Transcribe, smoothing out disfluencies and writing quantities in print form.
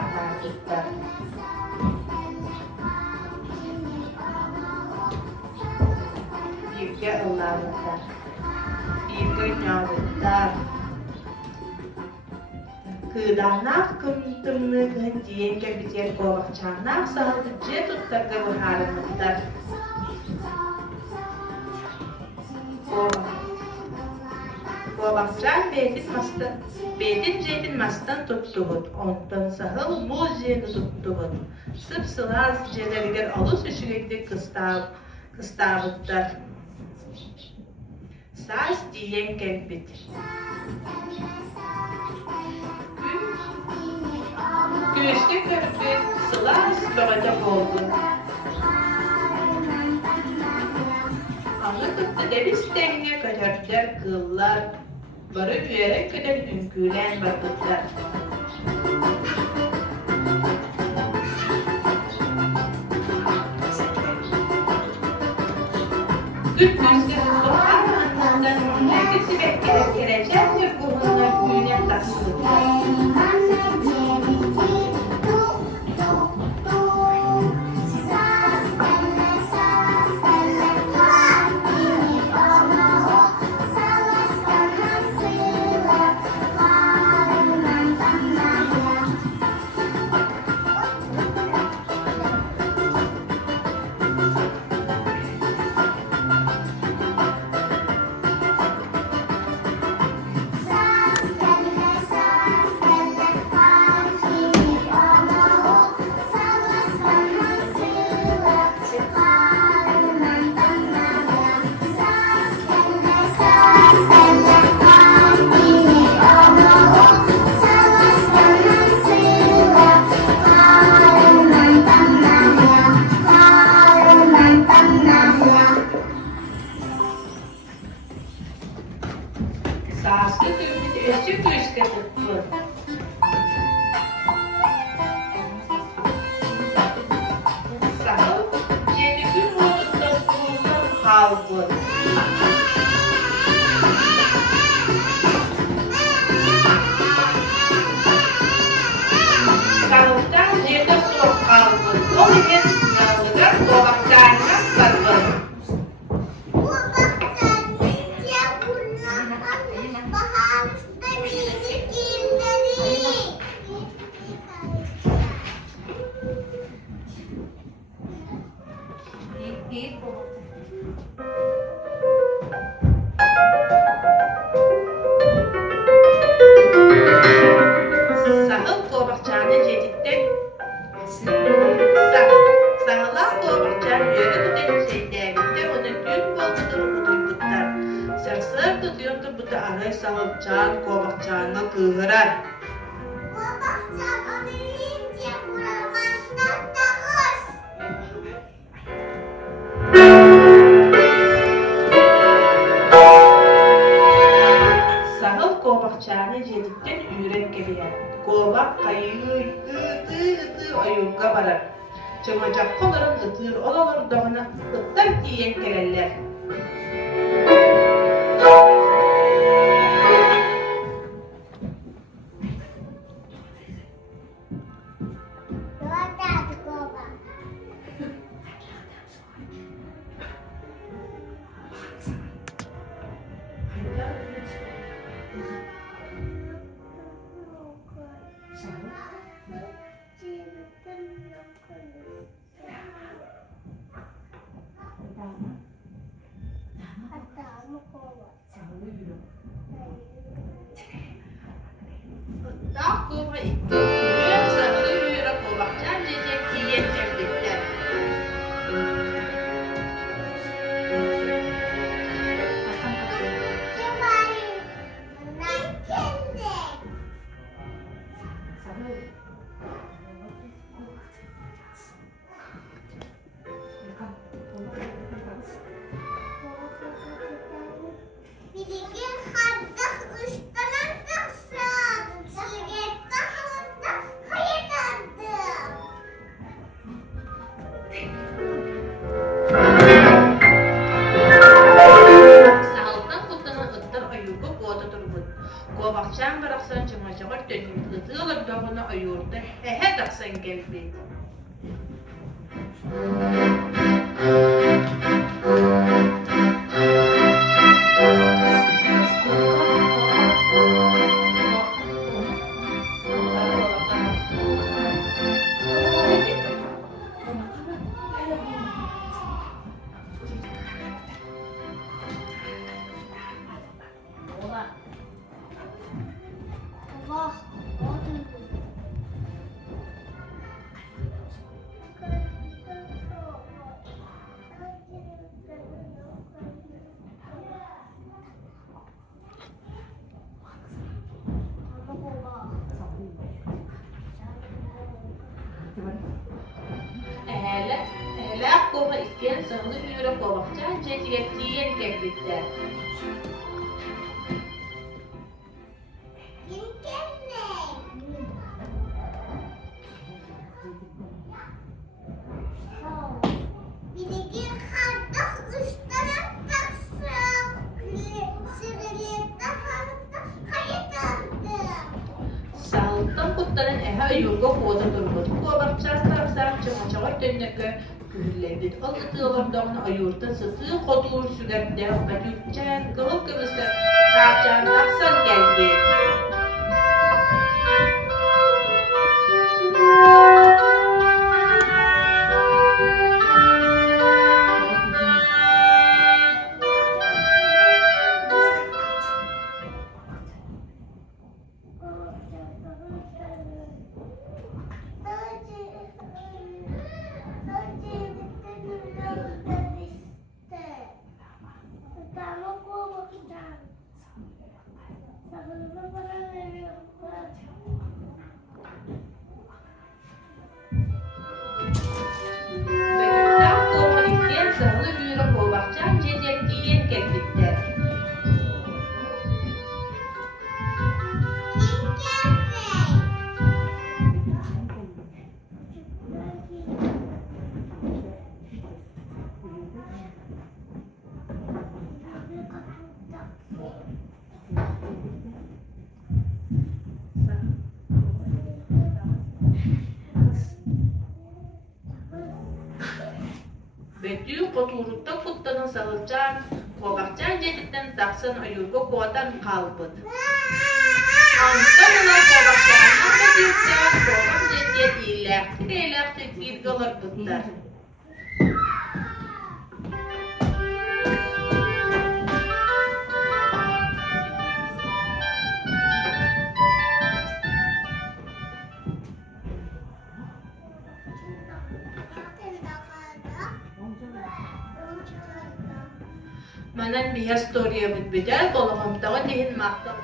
anlardıklar. Birge ıllarlıklar. Birge yağlıklar. Kıdannak kımtımlı kıhınciyen kebiter kovakçannak sağlıkçı tuttakı bu halimlikler. Kovakçan bedin jedin mastan tuttuğun, ondan sahıl muz jeni tuttuğun. Sıpsılar jeleriger alus üşürekli kıstabıtlar. Saz diyen kelbit. Güneşte körpü sılar sıbağacak oldu. Anlıkıptı deviz denge kaçarcılar kıllar. Barı büyerek kadar ünkülen bakıtlar. Güt güzde soğan anlamdan herkesi beklerek gelecektir kuhunlar güyünen taksılıklar. Sağsı kırmızı eski kuyuska tuttu. Sağıl yedi gün modunda bulundan halkı. Sağlıktan yedi soğuk halkı. O için sağlıklar doğaklarına sarılır. Sahıl kovakçanı jeditten sağlar kovakçan yörü bütün şeylerinde onu dün bolduğunu duyduklar. Sarsır tutuyordu bu da araya sahılcan kovakçanı kıvırar. Kovakçan onu yiyince buramazdan takır. Sahıl kovakçanı jeditten üyret geliyor. Kovak kayığı ayuga barar. Çımacak koların ıtır olalar dağına ıttar diyen kelerler. Kovak kovak. sağlı yürek olakça ceziyetliyen keklikler. Sağlıktan kutların ehe yurga koda durmadı. Kovakça tarafsar çımaçağa dönneke kühüllendi. Alıtığılardağını ayurta sıtı kodur sülepte batürkçen kılık kımızda tarçan taksan geldi. Betülden kovmalikten sağlı yürek kovakça ceziyetliyen keklikler. Betül koturutta kuttanın sağılcan kovakcan ceditten taksan ayurga kovadan kalbıd. Antan olar kovakcanlar da büyükler kovam cediyet iyilerdi girgalar bıtlar. Manan bir historia bitbeder, dolağımdağı dihin maktam